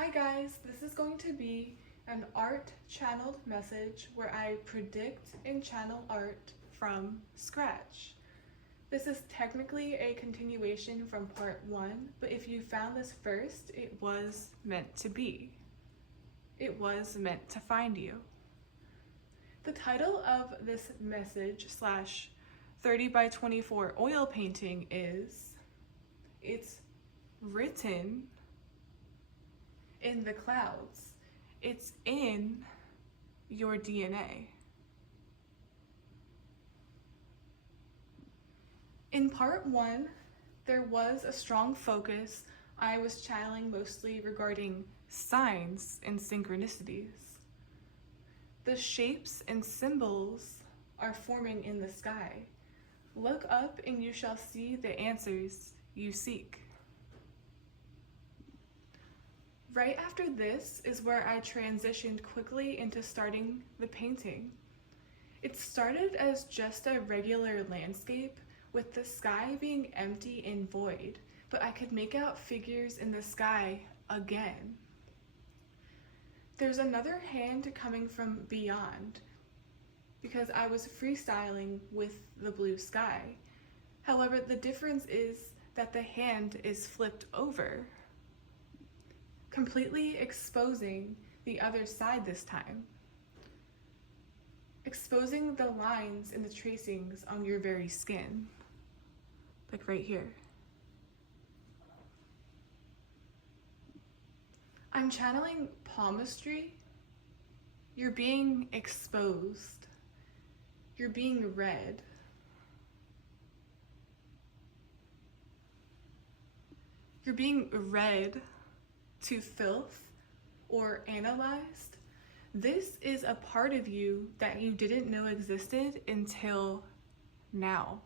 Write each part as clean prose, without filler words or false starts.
Hi guys, this is going to be an art channeled message where I predict and channel art from scratch. This is technically a continuation from part 1, but if you found this first, it was meant to be. It was meant to find you. The title of this message / 30 by 24 oil painting is, it's written in the clouds. It's in your DNA. In part 1, there was a strong focus. I was channeling mostly regarding signs and synchronicities. The shapes and symbols are forming in the sky. Look up and you shall see the answers you seek. Right after this is where I transitioned quickly into starting the painting. It started as just a regular landscape with the sky being empty and void, but I could make out figures in the sky again. There's another hand coming from beyond because I was freestyling with the blue sky. However, the difference is that the hand is flipped over, completely exposing the other side this time. Exposing the lines and the tracings on your very skin, like right here. I'm channeling palmistry. You're being exposed. You're being read. You're being read to filth or analyzed. This is a part of you that you didn't know existed until now.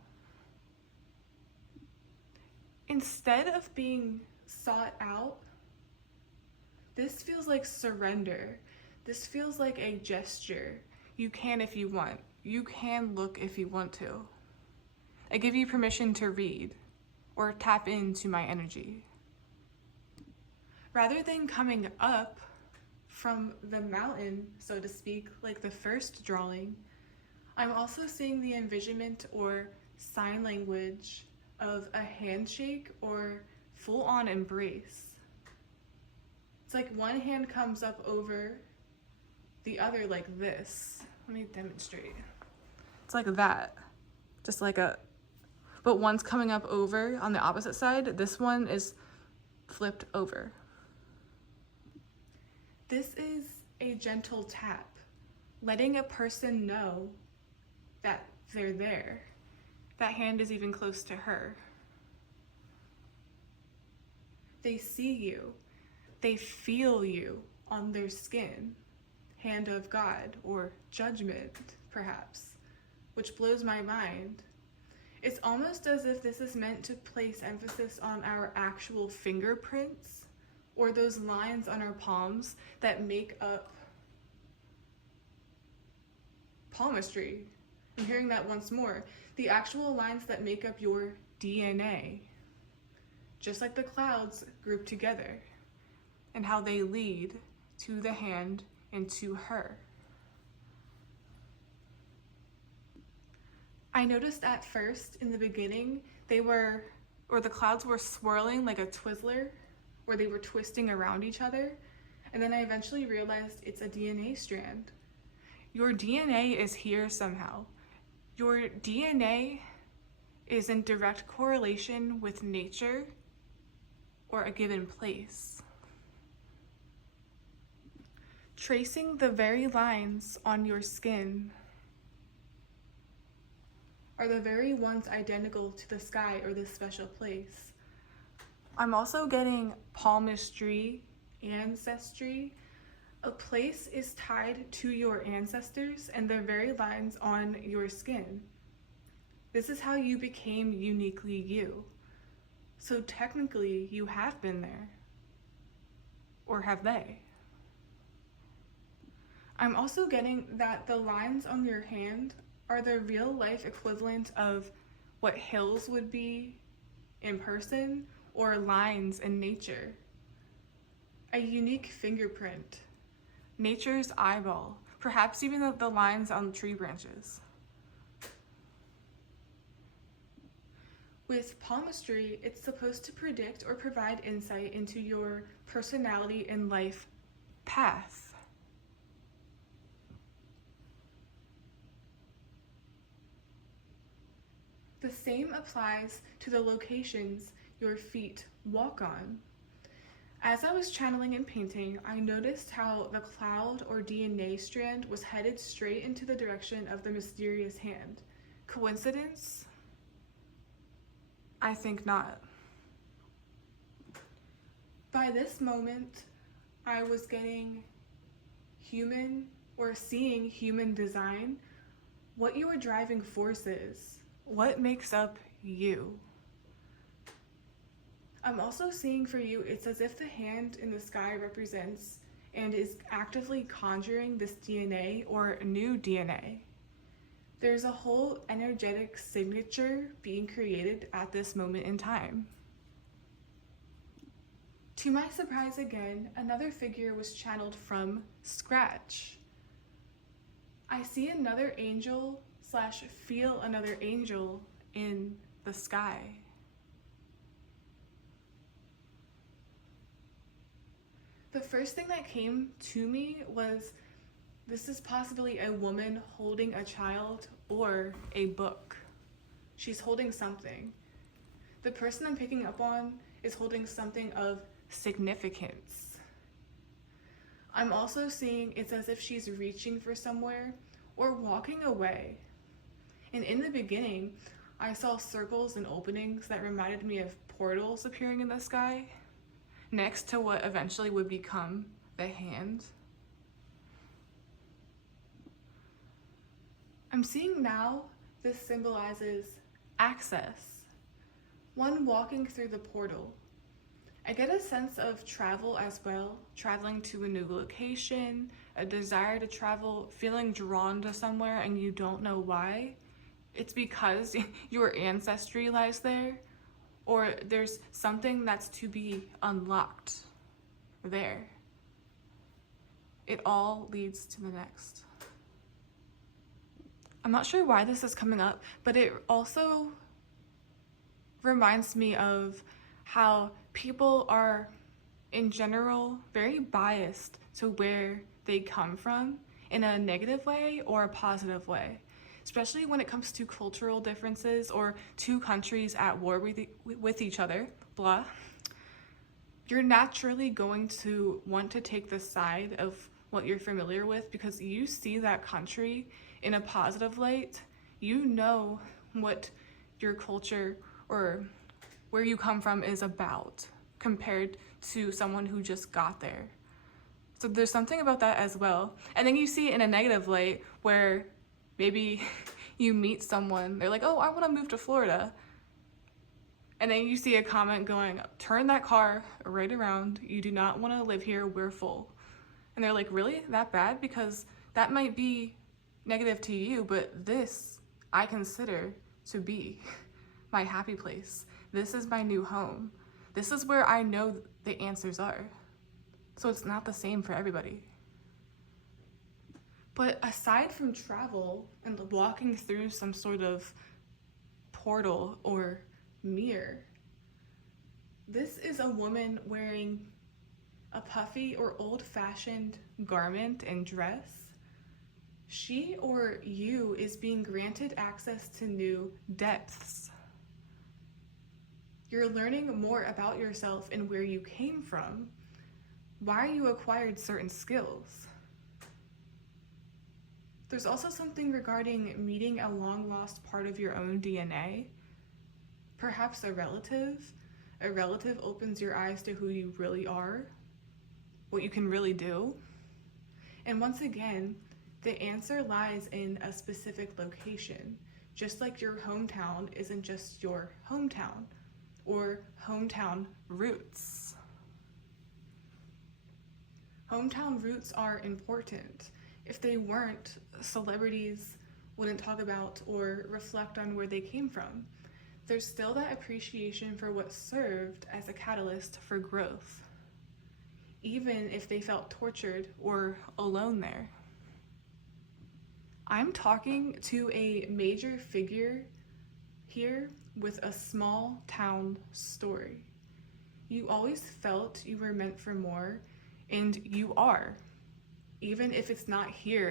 Instead of being sought out, this feels like surrender. This feels like a gesture. You can if you want. You can look if you want to. I give you permission to read or tap into my energy. Rather than coming up from the mountain, so to speak, like the first drawing, I'm also seeing the envisionment or sign language of a handshake or full-on embrace. It's like one hand comes up over the other like this. Let me demonstrate. It's like that, just like a, but one's coming up over on the opposite side. This one is flipped over. This is a gentle tap, letting a person know that they're there. That hand is even close to her. They see you. They feel you on their skin. Hand of God or judgment, perhaps, which blows my mind. It's almost as if this is meant to place emphasis on our actual fingerprints or those lines on our palms that make up palmistry. I'm hearing that once more. The actual lines that make up your DNA, just like the clouds group together, and how they lead to the hand and to her. I noticed at first in the beginning, the clouds were swirling like a Twizzler, where they were twisting around each other. And then I eventually realized it's a DNA strand. Your DNA is here somehow. Your DNA is in direct correlation with nature or a given place. Tracing the very lines on your skin are the very ones identical to the sky or this special place. I'm also getting palmistry, ancestry. A place is tied to your ancestors and the very lines on your skin. This is how you became uniquely you. So technically, you have been there. Or have they? I'm also getting that the lines on your hand are the real life equivalent of what hills would be in person or lines in nature. a unique fingerprint, nature's eyeball, perhaps even the lines on tree branches. With palmistry, it's supposed to predict or provide insight into your personality and life path. The same applies to the locations your feet walk on. As I was channeling and painting, I noticed how the cloud or DNA strand was headed straight into the direction of the mysterious hand. Coincidence? I think not. By this moment, I was getting human or seeing human design, what your driving force is, what makes up you. I'm also seeing for you, it's as if the hand in the sky represents and is actively conjuring this DNA or new DNA. There's a whole energetic signature being created at this moment in time. To my surprise again, another figure was channeled from scratch. I see another angel / feel another angel in the sky. The first thing that came to me was this is possibly a woman holding a child or a book. She's holding something. The person I'm picking up on is holding something of significance. I'm also seeing it's as if she's reaching for somewhere or walking away. And in the beginning, I saw circles and openings that reminded me of portals appearing in the sky, next to what eventually would become the hand. I'm seeing now this symbolizes access, one walking through the portal. I get a sense of travel as well, traveling to a new location, a desire to travel, feeling drawn to somewhere and you don't know why. It's because your ancestry lies there, or there's something that's to be unlocked there. It all leads to the next. I'm not sure why this is coming up, but it also reminds me of how people are, in general, very biased to where they come from in a negative way or a positive way. Especially when it comes to cultural differences or two countries at war with each other, blah. You're naturally going to want to take the side of what you're familiar with because you see that country in a positive light. You know what your culture or where you come from is about compared to someone who just got there. So there's something about that as well. And then you see it in a negative light where maybe you meet someone, they're like, oh, I want to move to Florida. And then you see a comment going, turn that car right around. You do not want to live here. We're full. And they're like, really? That bad? Because that might be negative to you, but this I consider to be my happy place. This is my new home. This is where I know the answers are. So it's not the same for everybody. But aside from travel and walking through some sort of portal or mirror, this is a woman wearing a puffy or old-fashioned garment and dress. She or you is being granted access to new depths. You're learning more about yourself and where you came from, why you acquired certain skills. There's also something regarding meeting a long-lost part of your own DNA. Perhaps a relative. A relative opens your eyes to who you really are, what you can really do. And once again, the answer lies in a specific location, just like your hometown isn't just your hometown or hometown roots. Hometown roots are important. If they weren't, celebrities wouldn't talk about or reflect on where they came from. There's still that appreciation for what served as a catalyst for growth. even if they felt tortured or alone there. I'm talking to a major figure here with a small town story. You always felt you were meant for more, and you are, even if it's not here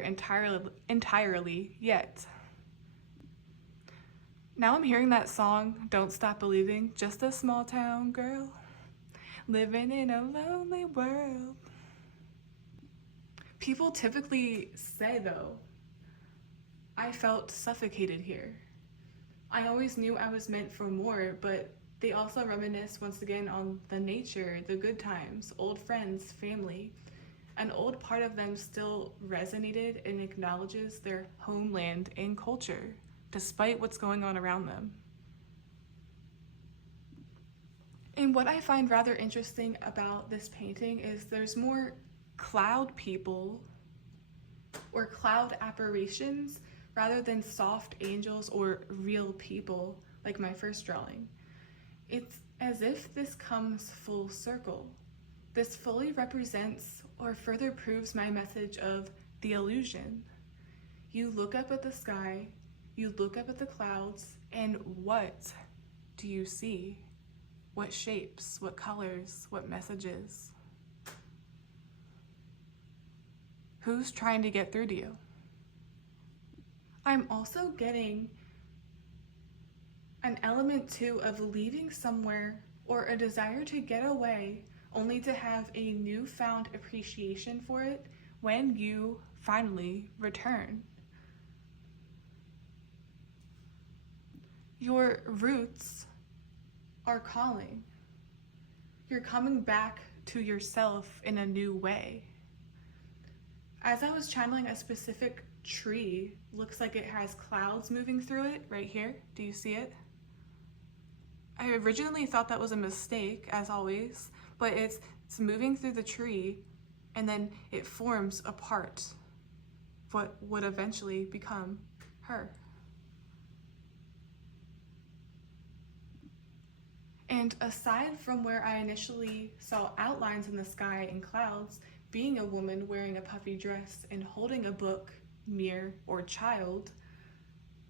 entirely yet. Now I'm hearing that song, Don't Stop Believing, just a small town girl, living in a lonely world. People typically say, though, I felt suffocated here. I always knew I was meant for more, but they also reminisce once again on the nature, the good times, old friends, family. An old part of them still resonated and acknowledges their homeland and culture, despite what's going on around them. And what I find rather interesting about this painting is there's more cloud people or cloud apparitions rather than soft angels or real people like my first drawing. It's as if this comes full circle. This fully represents or further proves my message of the illusion. You look up at the sky, you look up at the clouds, and what do you see? What shapes, what colors, what messages? Who's trying to get through to you? I'm also getting an element too of leaving somewhere or a desire to get away only to have a newfound appreciation for it when you finally return. Your roots are calling. You're coming back to yourself in a new way. As I was channeling a specific tree, looks like it has clouds moving through it right here. Do you see it? I originally thought that was a mistake, as always, but it's moving through the tree and then it forms a part of what would eventually become her. And aside from where I initially saw outlines in the sky and clouds, being a woman wearing a puffy dress and holding a book, mirror, or child,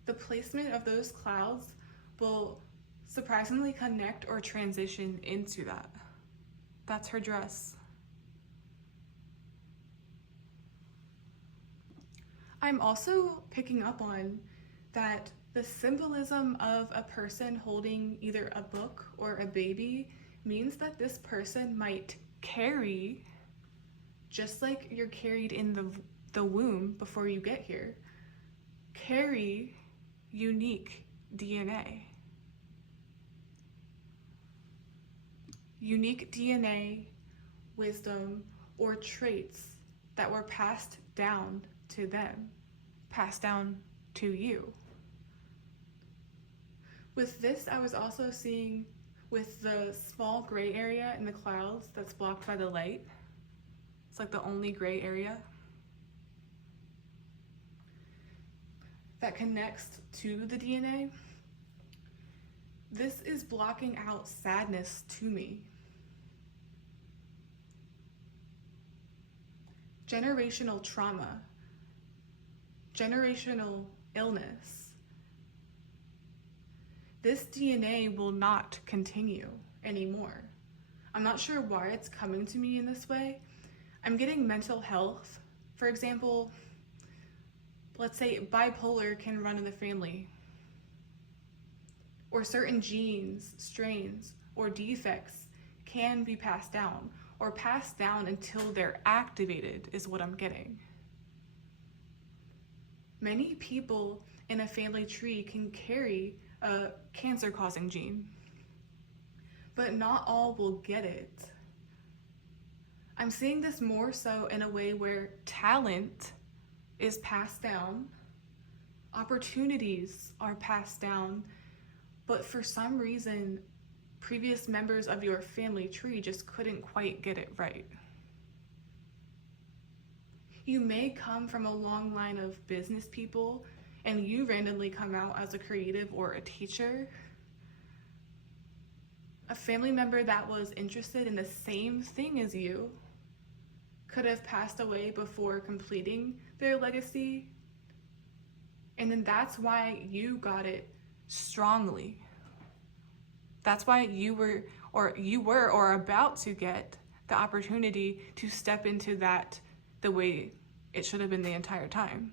the placement of those clouds will surprisingly connect or transition into that. That's her dress. I'm also picking up on that the symbolism of a person holding either a book or a baby means that this person might carry, just like you're carried in the womb before you get here, carry unique DNA. Unique DNA, wisdom, or traits that were passed down to them, passed down to you. With this, I was also seeing with the small gray area in the clouds that's blocked by the light. It's like the only gray area that connects to the DNA. This is blocking out sadness to me. Generational trauma, generational illness. This DNA will not continue anymore. I'm not sure why it's coming to me in this way. I'm getting mental health. For example, let's say bipolar can run in the family, or certain genes, strains, or defects can be passed down, or passed down until they're activated is what I'm getting. Many people in a family tree can carry a cancer-causing gene, but not all will get it. I'm seeing this more so in a way where talent is passed down, opportunities are passed down, but for some reason, previous members of your family tree just couldn't quite get it right. You may come from a long line of business people and you randomly come out as a creative or a teacher. A family member that was interested in the same thing as you could have passed away before completing their legacy. And then that's why you got it strongly. That's why you were or about to get the opportunity to step into that the way it should have been the entire time.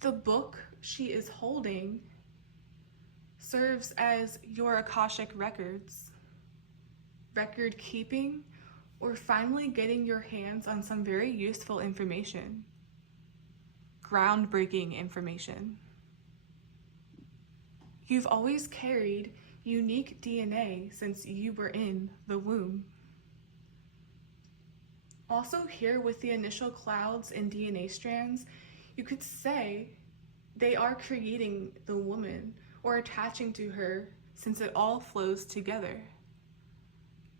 The book she is holding serves as your Akashic Records, record keeping, or finally getting your hands on some very useful information, groundbreaking information. You've always carried unique DNA since you were in the womb. Also, here with the initial clouds and DNA strands, you could say they are creating the woman or attaching to her, since it all flows together.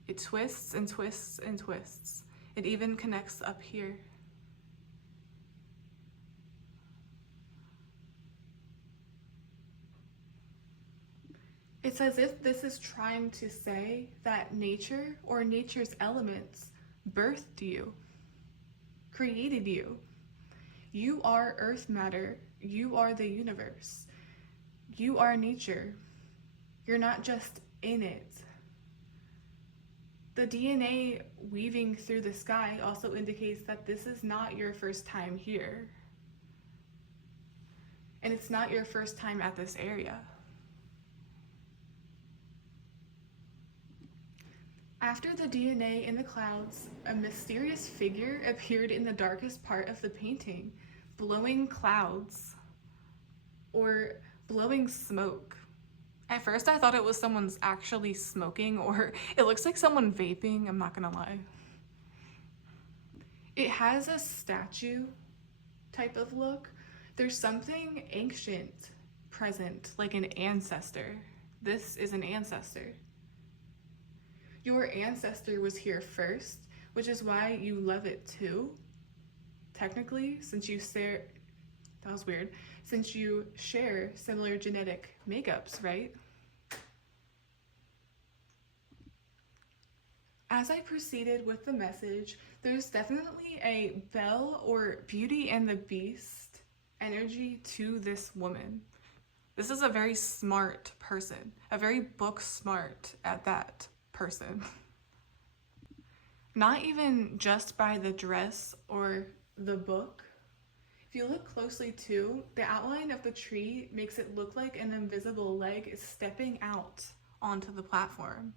It twists and twists and twists. It even connects up here. It's as if this is trying to say that nature or nature's elements birthed you, created you. You are earth matter. You are the universe. You are nature. You're not just in it. The DNA weaving through the sky also indicates that this is not your first time here. And it's not your first time at this area. After the DNA in the clouds, a mysterious figure appeared in the darkest part of the painting, blowing clouds or blowing smoke. At first I thought it was someone's actually smoking, or it looks like someone vaping, I'm not gonna lie. It has a statue type of look. There's something ancient present, like an ancestor. This is an ancestor. Your ancestor was here first, which is why you love it too. Technically, since you share, that was weird, since you share similar genetic makeups, right? As I proceeded with the message, there's definitely a Belle or Beauty and the Beast energy to this woman. This is a very smart person, a very book smart at that person. Not even just by the dress or the book. If you look closely too, the outline of the tree makes it look like an invisible leg is stepping out onto the platform.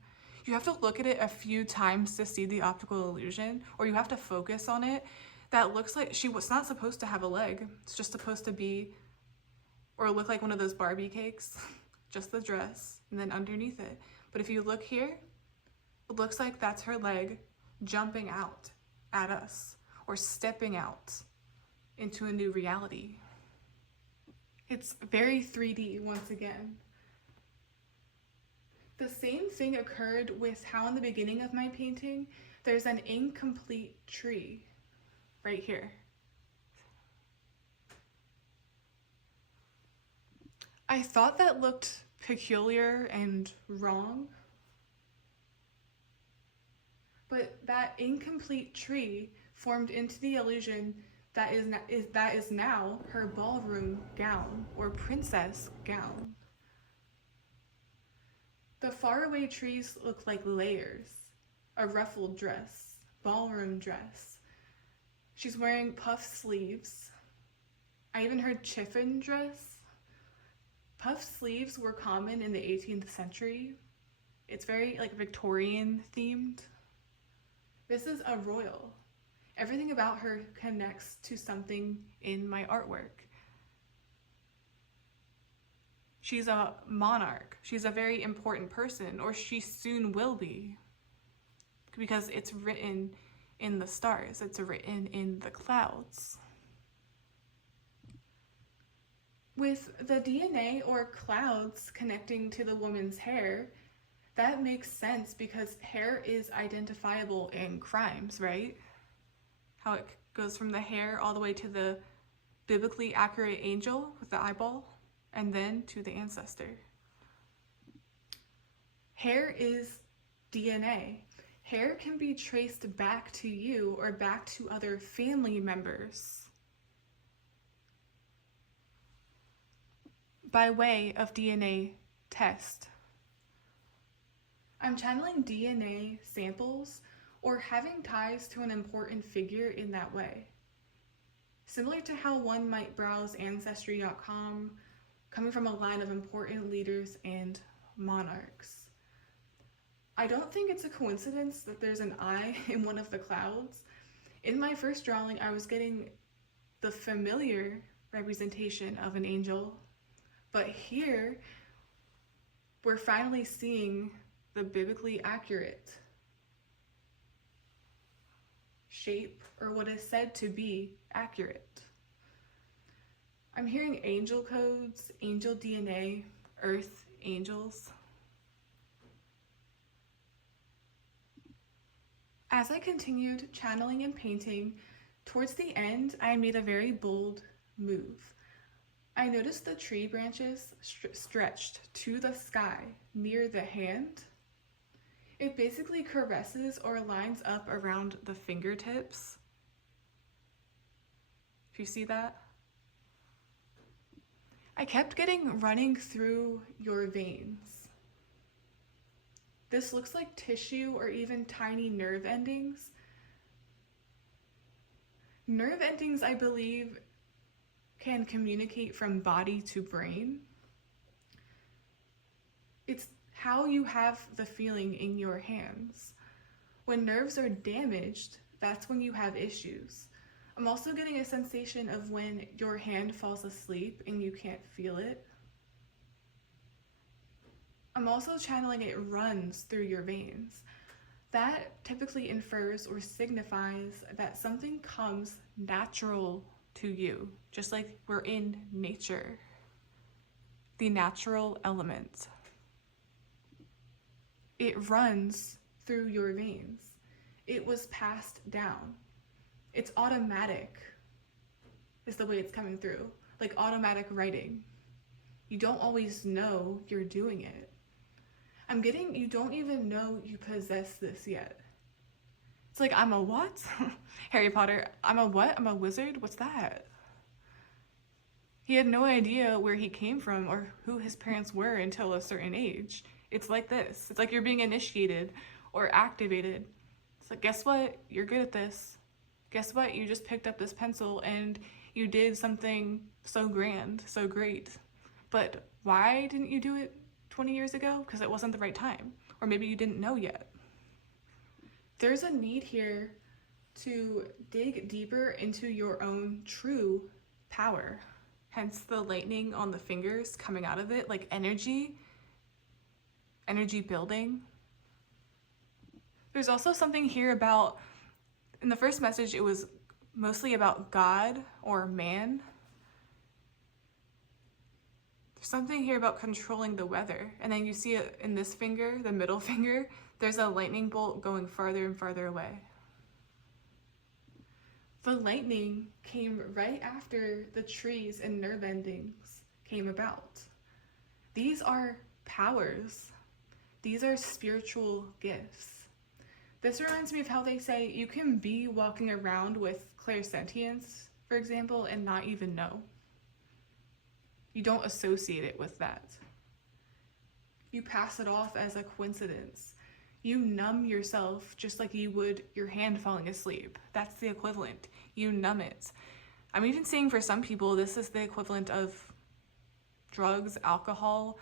You have to look at it a few times to see the optical illusion, or you have to focus on it. That looks like she was not supposed to have a leg. It's just supposed to be, or look like one of those Barbie cakes, just the dress, and then underneath it. But if you look here, it looks like that's her leg jumping out at us, or stepping out into a new reality. It's very 3D once again. The same thing occurred with how in the beginning of my painting, there's an incomplete tree right here. I thought that looked peculiar and wrong, but that incomplete tree formed into the illusion that is now her ballroom gown or princess gown. The faraway trees look like layers, a ruffled dress, ballroom dress. She's wearing puff sleeves. I even heard chiffon dress. Puff sleeves were common in the 18th century. It's very like Victorian themed. This is a royal. Everything about her connects to something in my artwork. She's a monarch. She's a very important person, or she soon will be, because it's written in the stars. It's written in the clouds. With the DNA or clouds connecting to the woman's hair, that makes sense because hair is identifiable in crimes, right? How it goes from the hair all the way to the biblically accurate angel with the eyeball, and then to the ancestor. Hair is DNA. Hair can be traced back to you or back to other family members by way of DNA test. I'm channeling DNA samples or having ties to an important figure in that way. Similar to how one might browse Ancestry.com, coming from a line of important leaders and monarchs. I don't think it's a coincidence that there's an eye in one of the clouds. In my first drawing, I was getting the familiar representation of an angel, but here we're finally seeing the biblically accurate shape, or what is said to be accurate. I'm hearing angel codes, angel DNA, earth angels. As I continued channeling and painting, towards the end, I made a very bold move. I noticed the tree branches stretched to the sky near the hand. It basically caresses or lines up around the fingertips. Do you see that? I kept getting running through your veins. This looks like tissue or even tiny nerve endings. Nerve endings, I believe, can communicate from body to brain. It's how you have the feeling in your hands. When nerves are damaged, that's when you have issues. I'm also getting a sensation of when your hand falls asleep and you can't feel it. I'm also channeling it runs through your veins. That typically infers or signifies that something comes natural to you, just like we're in nature. The natural element. It runs through your veins. It was passed down. It's automatic, is the way it's coming through. Like automatic writing. You don't always know you're doing it. I'm getting, you don't even know you possess this yet. It's like, I'm a what? Harry Potter, I'm a what? I'm a wizard? What's that? He had no idea where he came from or who his parents were until a certain age. It's like this. It's like you're being initiated or activated. It's like, guess what? You're good at this. Guess what? You just picked up this pencil and you did something so grand, so great. But why didn't you do it 20 years ago? Because it wasn't the right time. Or maybe you didn't know yet. There's a need here to dig deeper into your own true power. Hence the lightning on the fingers coming out of it, like energy building. There's also something here about, in the first message, it was mostly about God or man. There's something here about controlling the weather. And then you see it in this finger, the middle finger, there's a lightning bolt going farther and farther away. The lightning came right after the trees and nerve endings came about. These are powers. These are spiritual gifts. This reminds me of how they say you can be walking around with clairsentience, for example, and not even know. You don't associate it with that. You pass it off as a coincidence. You numb yourself just like you would your hand falling asleep. That's the equivalent. You numb it. I'm even seeing for some people, this is the equivalent of drugs, alcohol.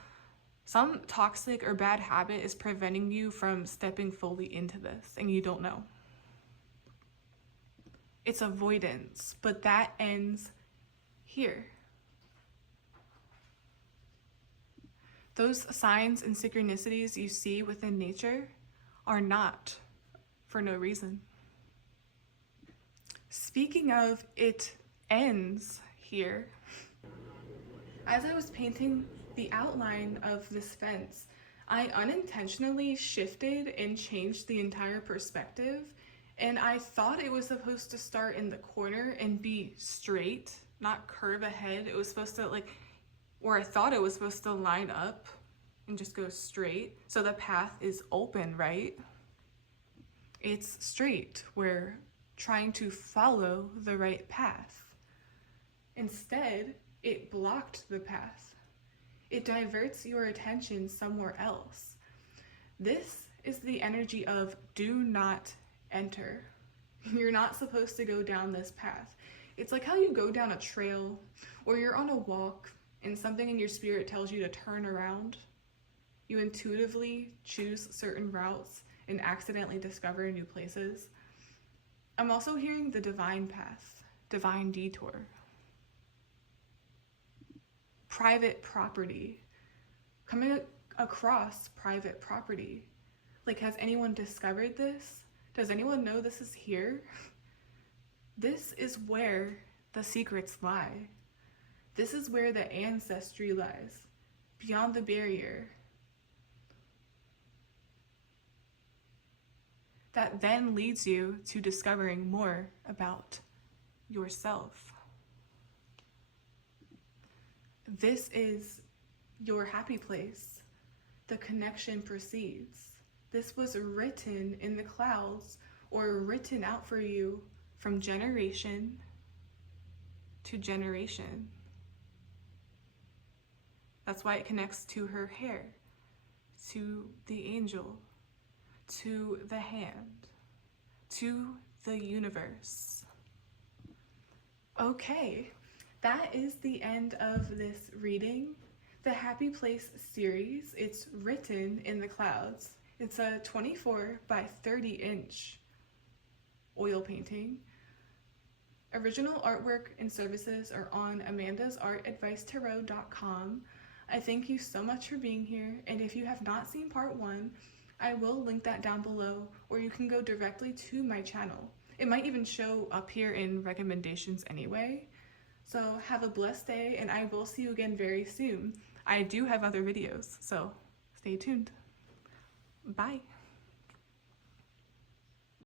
Some toxic or bad habit is preventing you from stepping fully into this, and you don't know. It's avoidance, but that ends here. Those signs and synchronicities you see within nature are not for no reason. Speaking of, it ends here. As I was painting the outline of this fence, I unintentionally shifted and changed the entire perspective, and I thought it was supposed to start in the corner and be straight, not curve ahead. It was supposed to or I thought it was supposed to line up and just go straight, so the path is open, right? It's straight. We're trying to follow the right path. Instead, it blocked the path. It diverts your attention somewhere else. This is the energy of do not enter. You're not supposed to go down this path. It's like how you go down a trail or you're on a walk and something in your spirit tells you to turn around. You intuitively choose certain routes and accidentally discover new places. I'm also hearing the divine path, divine detour. Private property. Coming across private property. Like, has anyone discovered this? Does anyone know this is here? This is where the secrets lie. This is where the ancestry lies, beyond the barrier. That then leads you to discovering more about yourself. This is your happy place. The connection proceeds. This was written in the clouds or written out for you from generation to generation. That's why it connects to her hair, to the angel, to the hand, to the universe. Okay, that is the end of this reading. The Happy Place series, it's written in the clouds. It's a 24 by 30 inch oil painting. Original artwork and services are on amandasartadvicetarot.com. I thank you so much for being here, and if you have not seen part 1, I will link that down below, or you can go directly to my channel. It might even show up here in recommendations anyway. So have a blessed day, and I will see you again very soon. I do have other videos, so stay tuned. Bye.